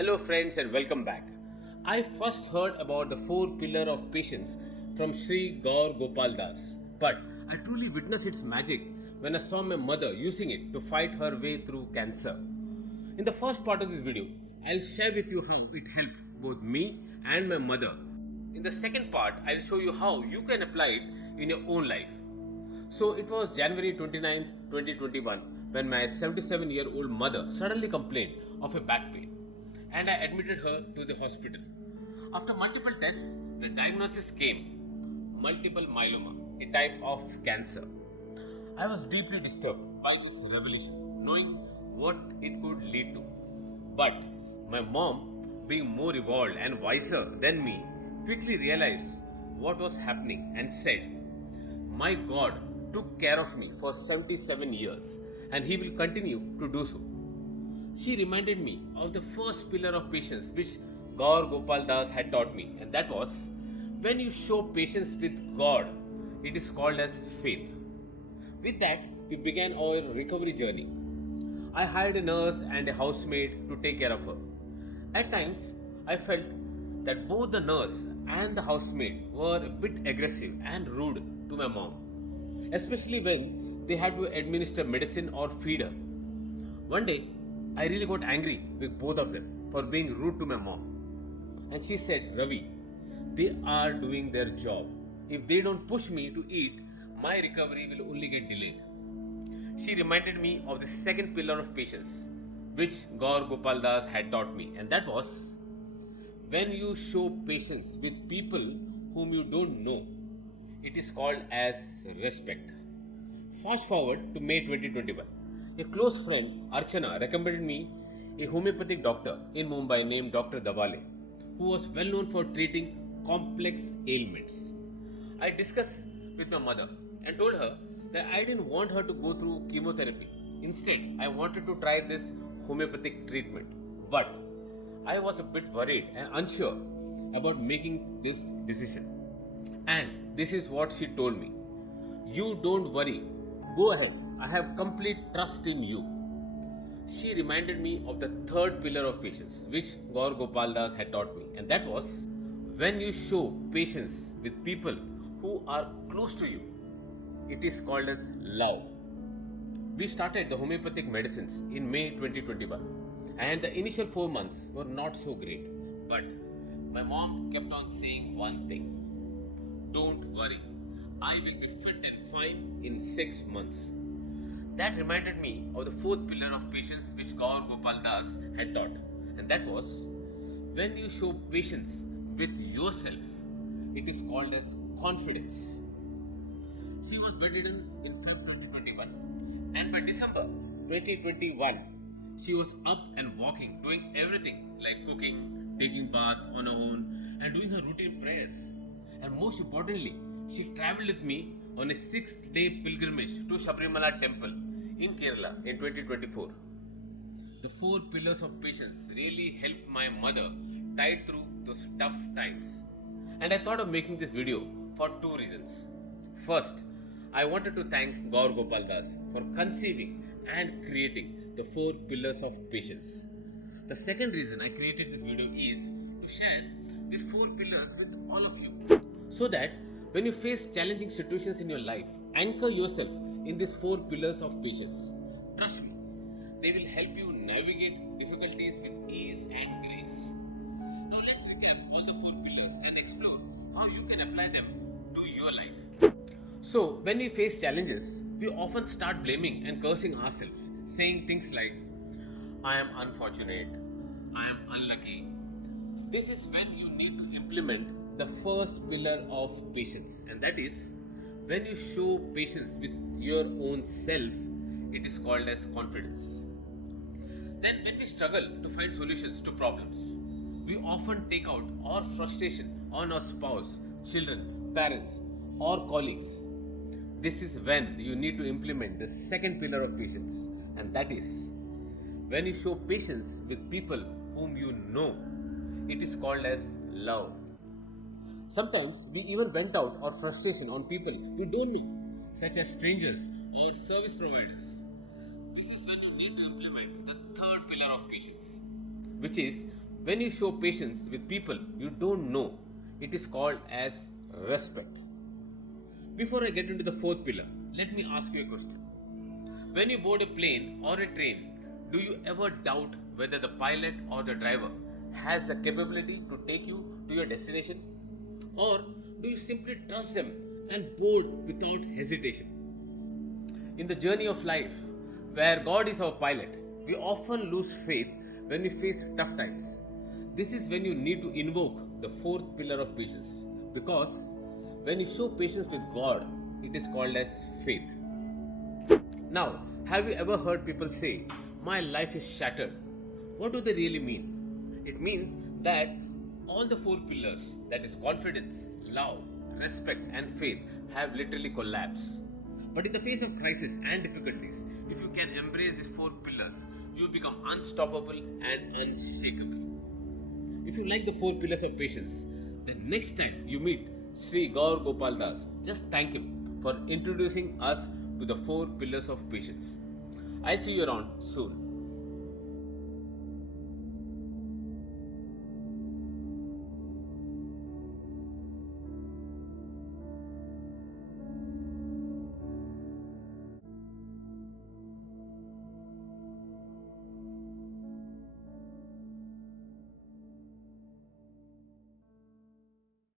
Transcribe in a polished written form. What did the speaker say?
Hello friends and welcome back. I first heard about the four pillar of patience from Sri Gaur Gopal Das, but I truly witnessed its magic when I saw my mother using it to fight her way through cancer. In the first part of this video, I'll share with you how it helped both me and my mother. In the second part, I'll show you how you can apply it in your own life. So it was January 29th, 2021 when my 77-year-old mother suddenly complained of a back pain and I admitted her to the hospital. After multiple tests, the diagnosis came multiple myeloma, a type of cancer. I was deeply disturbed by this revelation, knowing what it could lead to. But my mom, being more evolved and wiser than me, quickly realized what was happening and said, "My God took care of me for 77 years and He will continue to do so." She reminded me of the first pillar of patience which Gaur Gopal Das had taught me, and that was, when you show patience with God, it is called as faith. With that, we began our recovery journey. I hired a nurse and a housemaid to take care of her. At times, I felt that both the nurse and the housemaid were a bit aggressive and rude to my mom, especially when they had to administer medicine or feed her. One day, I really got angry with both of them for being rude to my mom. And she said, "Ravi, they are doing their job. If they don't push me to eat, my recovery will only get delayed." She reminded me of the second pillar of patience, which Gaur Gopal Das had taught me, and that was, when you show patience with people whom you don't know, it is called as respect. Fast forward to May 2021. A close friend, Archana, recommended me a homeopathic doctor in Mumbai named Dr. Davale, who was well known for treating complex ailments. I discussed with my mother and told her that I didn't want her to go through chemotherapy. Instead, I wanted to try this homeopathic treatment. But I was a bit worried and unsure about making this decision. And this is what she told me: "You don't worry. Go ahead. I have complete trust in you." She reminded me of the third pillar of patience, which Gaur Gopal Das had taught me, and that was, when you show patience with people who are close to you, it is called as love. We started the homeopathic medicines in May 2021, and the initial 4 months were not so great. But my mom kept on saying one thing: "Don't worry, I will be fit and fine in 6 months." That reminded me of the fourth pillar of patience which Gaur Gopal Das had taught, and that was, when you show patience with yourself, it is called as confidence. She was bedridden in February 2021, and by December 2021, she was up and walking, doing everything like cooking, taking bath on her own, and doing her routine prayers. And most importantly, she traveled with me on a 6-day pilgrimage to Sabrimala temple in Kerala in 2024. The four pillars of patience really helped my mother tide through those tough times. And I thought of making this video for two reasons. First, I wanted to thank Gaur Gopal Das for conceiving and creating the four pillars of patience. The second reason I created this video is to share these four pillars with all of you, so that when you face challenging situations in your life, anchor yourself in these four pillars of patience. Trust me, they will help you navigate difficulties with ease and grace. Now let's recap all the four pillars and explore how you can apply them to your life. So, when we face challenges, we often start blaming and cursing ourselves, saying things like, "I am unfortunate, I am unlucky." This is when you need to implement the first pillar of patience, and that is, when you show patience with your own self, it is called as confidence. Then, when we struggle to find solutions to problems, we often take out our frustration on our spouse, children, parents, or colleagues. This is when you need to implement the second pillar of patience, and that is, when you show patience with people whom you know, it is called as love. Sometimes we even vent out our frustration on people we don't know, such as strangers or service providers. This is when you need to implement the third pillar of patience, which is When you show patience with people you don't know, it is called as respect. Before I get into the fourth pillar, let me ask you a question. When you board a plane or a train, do you ever doubt whether the pilot or the driver has the capability to take you to your destination? Or do you simply trust them and board without hesitation? In the journey of life, where God is our pilot, we often lose faith when we face tough times. This is when you need to invoke the fourth pillar of patience, because when you show patience with God, it is called as faith. Now, have you ever heard people say, "My life is shattered"? What do they really mean? It means that all the four pillars, that is confidence, love, respect, and faith, have literally collapsed. But in the face of crisis and difficulties, if you can embrace these four pillars, you will become unstoppable and unshakable. If you like the four pillars of patience, then next time you meet Sri Gaur Gopal Das, just thank him for introducing us to the four pillars of patience. I'll see you around soon.